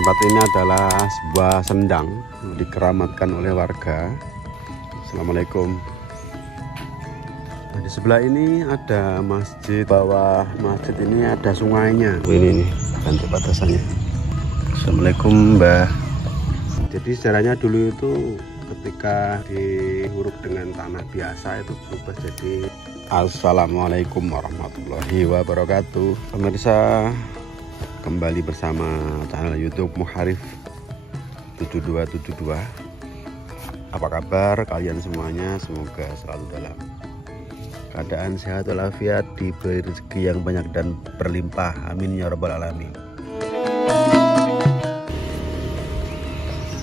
Tempat ini adalah sebuah sendang dikeramatkan oleh warga. Assalamualaikum. Nah, di sebelah ini ada masjid. Bawah masjid ini ada sungainya. Ini nih bantu batasannya. Assalamualaikum Mbah. Jadi sejarahnya dulu itu ketika dihuruk dengan tanah biasa itu berubah jadi Assalamualaikum warahmatullahi wabarakatuh. Pemirsa, kembali bersama channel YouTube Muharif 7272. Apa kabar kalian semuanya? Semoga selalu dalam keadaan sehat walafiat, diberi rezeki yang banyak dan berlimpah. Amin ya rabbal alamin.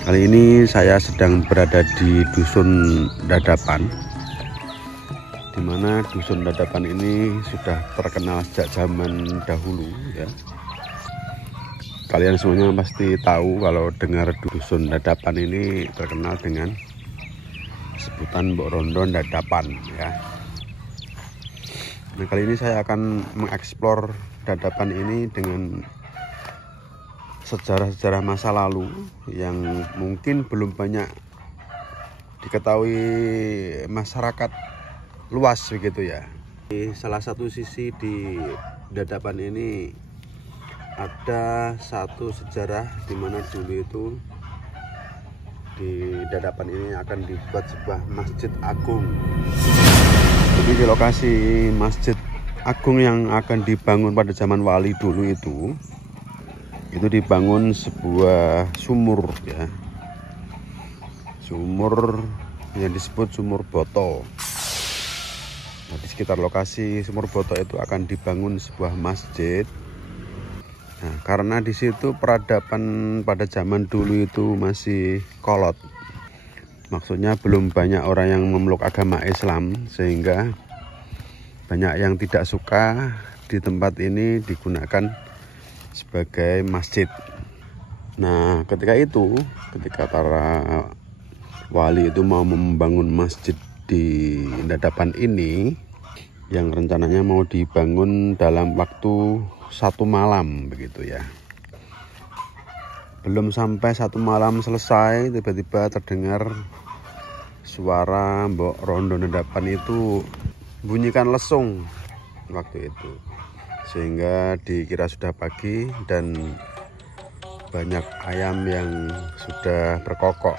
Kali ini saya sedang berada di Dusun Dadapan, di mana Dusun Dadapan ini sudah terkenal sejak zaman dahulu ya. Kalian semuanya pasti tahu kalau dengar Dusun Dadapan ini terkenal dengan sebutan Mbok Rondo Dadapan ya. Nah, kali ini saya akan mengeksplor Dadapan ini dengan sejarah-sejarah masa lalu yang mungkin belum banyak diketahui masyarakat luas begitu ya. Di salah satu sisi di Dadapan ini ada satu sejarah di mana dulu itu di Dadapan ini akan dibuat sebuah masjid agung. Jadi di lokasi masjid agung yang akan dibangun pada zaman wali dulu itu dibangun sebuah sumur ya, sumur yang disebut Sumur Boto. Nah, di sekitar lokasi Sumur Boto itu akan dibangun sebuah masjid. Nah, karena di situ peradaban pada zaman dulu itu masih kolot, maksudnya belum banyak orang yang memeluk agama Islam, sehingga banyak yang tidak suka di tempat ini digunakan sebagai masjid. Nah, ketika para wali itu mau membangun masjid di Dadapan ini, yang rencananya mau dibangun dalam waktu 1 malam begitu ya. Belum sampai 1 malam selesai, tiba-tiba terdengar suara Mbok Rondo Dadapan itu bunyikan lesung waktu itu, sehingga dikira sudah pagi dan banyak ayam yang sudah berkokok.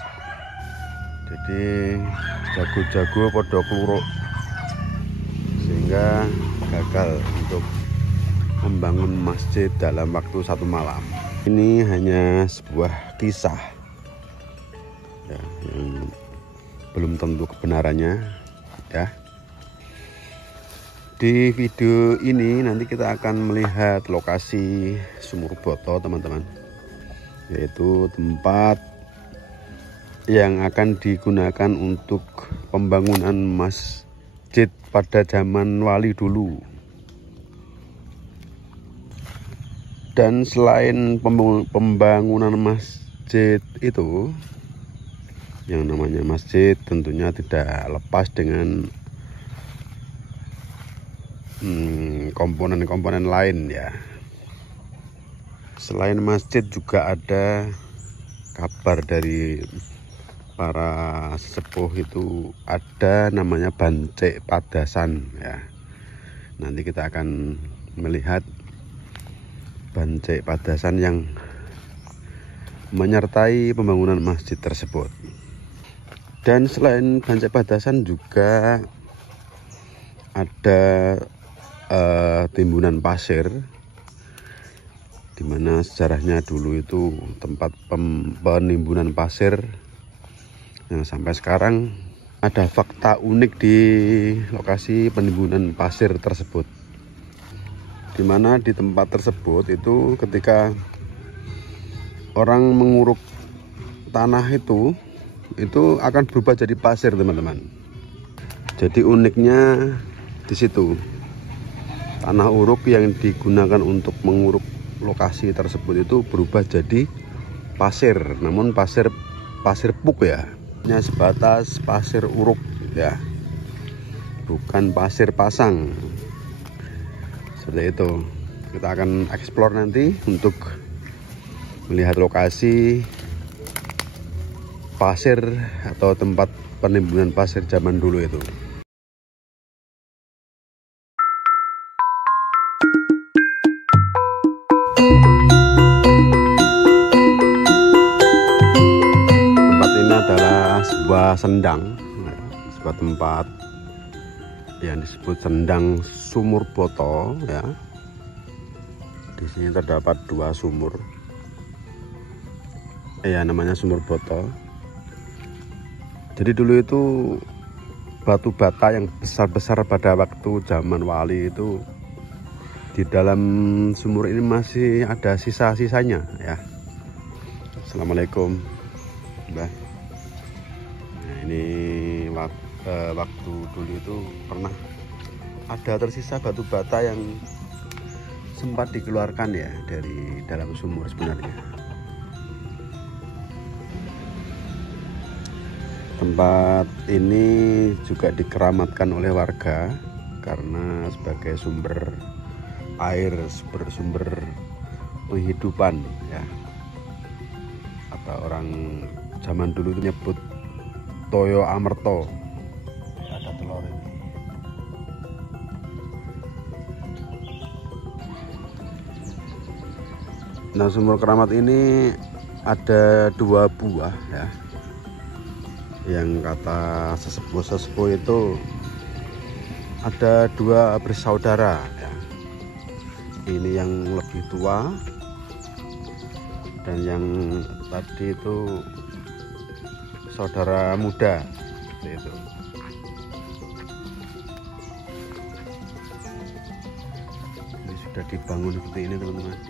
Jadi jago-jago podo kluruk, sehingga gagal untuk membangun masjid dalam waktu 1 malam. Ini hanya sebuah kisah ya, yang belum tentu kebenarannya ya. Di video ini nanti kita akan melihat lokasi Sumur Boto teman-teman, yaitu tempat yang akan digunakan untuk pembangunan masjid pada zaman wali dulu. Dan selain pembangunan masjid itu, yang namanya masjid tentunya tidak lepas dengan komponen-komponen lain ya. Selain masjid juga ada kabar dari para sesepuh itu ada namanya Bancik Padasan ya. Nanti kita akan melihat Bancik Padasan yang menyertai pembangunan masjid tersebut. Dan selain Bancik Padasan juga ada timbunan pasir, di mana sejarahnya dulu itu tempat penimbunan pasir yang sampai sekarang ada fakta unik di lokasi penimbunan pasir tersebut, di mana di tempat tersebut itu ketika orang menguruk tanah itu akan berubah jadi pasir teman-teman. Jadi uniknya di situ, tanah uruk yang digunakan untuk menguruk lokasi tersebut itu berubah jadi pasir, namun pasir puk ya, hanya sebatas pasir uruk ya, bukan pasir pasang seperti itu. Kita akan eksplor nanti untuk melihat lokasi pasir atau tempat penimbunan pasir zaman dulu itu. Tempat ini adalah sebuah sendang, sebuah tempat yang disebut Sendang Sumur Boto ya. Di sini terdapat 2 sumur. Ya, namanya Sumur Boto. Jadi dulu itu batu bata yang besar-besar pada waktu zaman wali itu di dalam sumur ini masih ada sisa-sisanya ya. Assalamualaikum Mbah. Nah, ini waktu dulu itu pernah ada tersisa batu bata yang sempat dikeluarkan ya dari dalam sumur sebenarnya. Tempat ini juga dikeramatkan oleh warga karena sebagai sumber air, sumber penghidupan ya. Atau orang zaman dulu itu nyebut Toyo Amerto. Ada telur ini. Nah, sumur keramat ini ada 2 buah ya. Yang kata sesepuh-sesepuh itu ada 2 bersaudara ya. Ini yang lebih tua dan yang tadi itu saudara muda itu. Ini sudah dibangun seperti ini teman-teman.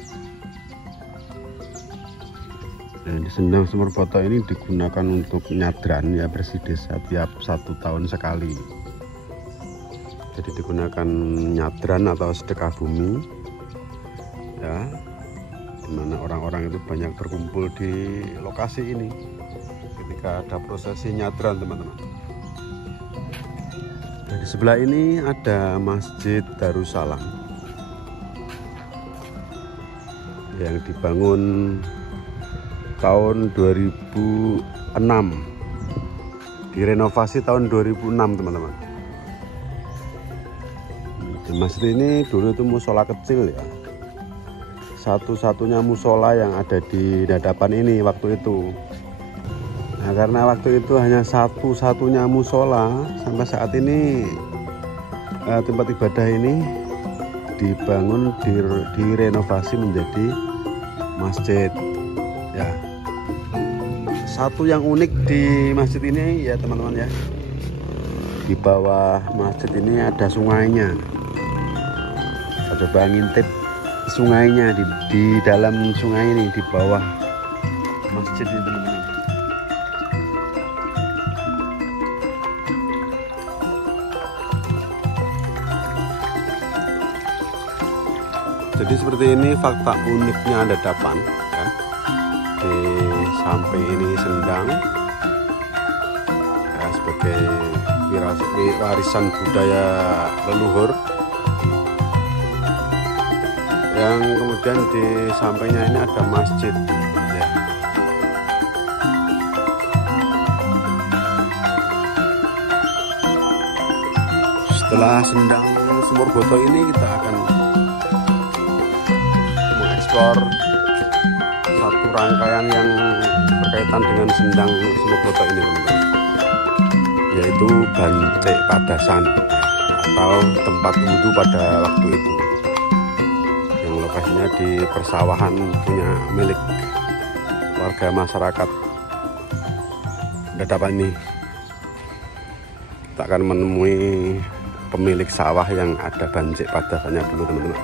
Nah, di Sendang Sumur Boto ini digunakan untuk nyadran ya, bersih desa tiap 1 tahun sekali. Jadi digunakan nyadran atau sedekah bumi ya, dimana orang-orang itu banyak berkumpul di lokasi ini ketika ada prosesi nyadran teman-teman. Nah, di sebelah ini ada Masjid Darussalam yang dibangun tahun 2006, direnovasi tahun 2006 teman-teman. Di masjid ini dulu itu musola kecil ya, satu-satunya musola yang ada di hadapan ini waktu itu. Nah, karena waktu itu hanya satu-satunya musola, sampai saat ini tempat ibadah ini dibangun, direnovasi menjadi masjid ya. Satu yang unik di masjid ini ya teman-teman ya, di bawah masjid ini ada sungainya. Saya coba ngintip sungainya di dalam sungai ini, di bawah masjid ini teman-teman. Jadi seperti ini fakta uniknya ada dapan ya. Di samping ini Sendang ya, sebagai warisan budaya leluhur, yang kemudian di sampingnya ini ada masjid ya. Setelah Sendang Sumur Boto ini kita akan mengeksplor satu rangkaian yang berkaitan dengan Sendang Sumur Boto ini teman-teman, yaitu Bancik Padasan atau tempat wudhu pada waktu itu, yang lokasinya di persawahan punya milik warga masyarakat Dadapan ini. Kita akan menemui pemilik sawah yang ada Bancik Padasannya dulu teman-teman.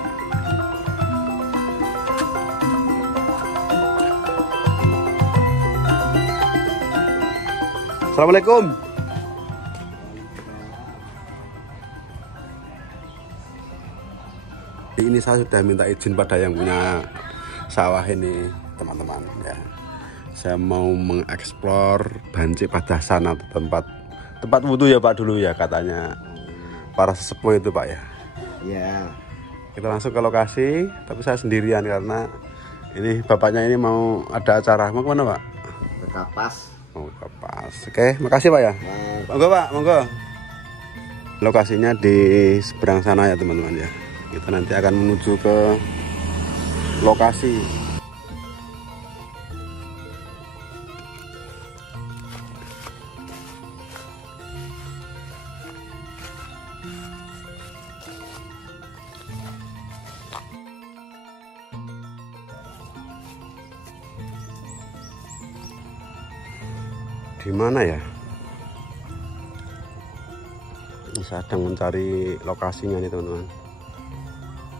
Assalamualaikum. Ini saya sudah minta izin pada yang punya sawah ini teman-teman ya. Saya mau mengeksplor Bancik Padasan atau tempat wudhu ya Pak dulu ya, katanya para sesepuh itu Pak ya. Ya. Kita langsung ke lokasi, tapi saya sendirian karena Ini bapaknya ini mau ada acara, mau kemana Pak? Ke Kapas. Mau ke Kapas. Oke, makasih Pak ya. Monggo Pak, monggo. Lokasinya di seberang sana ya teman-teman ya. Kita nanti akan menuju ke lokasi. Di mana ya? Ini sedang mencari lokasinya nih teman-teman.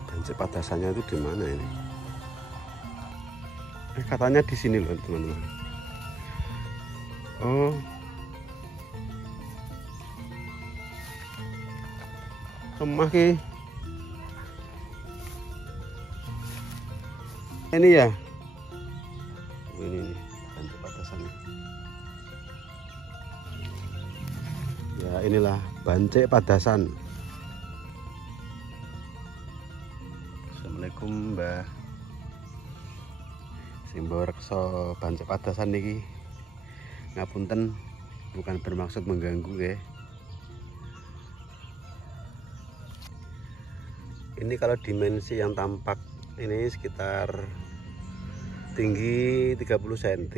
Dan padasannya itu di mana ini? Katanya di sini loh teman-teman. Oh, rumah ki. Ini ya. Ini nih, dan padasannya. Ya inilah Bancik Padasan. Assalamualaikum Mbah. Simbol reksa Bancik Padasan niki. Ngapunten, bukan bermaksud mengganggu ya. Ini kalau dimensi yang tampak ini sekitar tinggi 30 cm.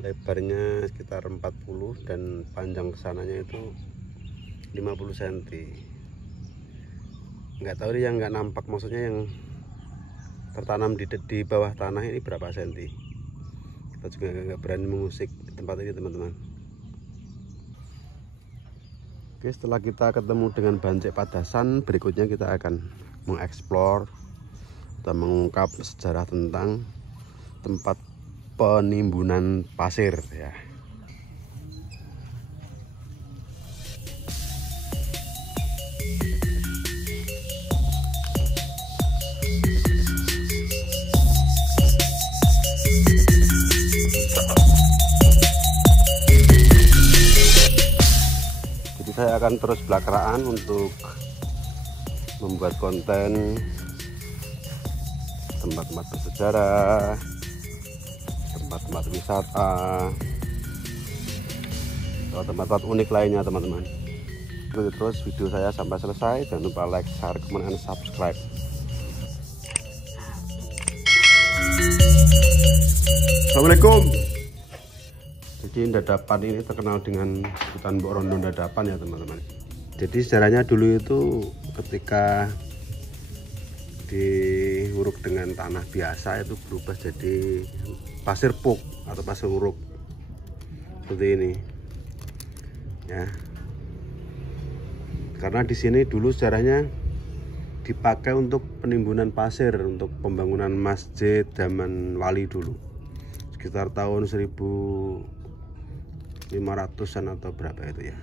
Lebarnya sekitar 40 dan panjang kesananya itu 50 cm. Nggak tahu yang nggak nampak, maksudnya yang tertanam di bawah tanah ini berapa senti. Kita juga nggak berani mengusik tempat ini teman-teman. Oke, setelah kita ketemu dengan Bancik Padasan, berikutnya kita akan mengeksplor atau mengungkap sejarah tentang tempat penimbunan pasir ya. Jadi saya akan terus belakaraan untuk membuat konten tempat-tempat bersejarah, tempat-tempat wisata, atau tempat-tempat unik lainnya teman-teman. Ikuti terus video saya sampai selesai. Jangan lupa like, share, comment, dan subscribe. Assalamualaikum. Jadi Dadapan ini terkenal dengan hutan Mbok Rondo Dadapan ya teman-teman. Jadi sejarahnya dulu itu ketika diuruk dengan tanah biasa itu berubah jadi pasir puk atau pasir uruk seperti ini ya. Karena di sini dulu sejarahnya dipakai untuk penimbunan pasir untuk pembangunan masjid zaman wali dulu, sekitar tahun 1500-an atau berapa itu ya.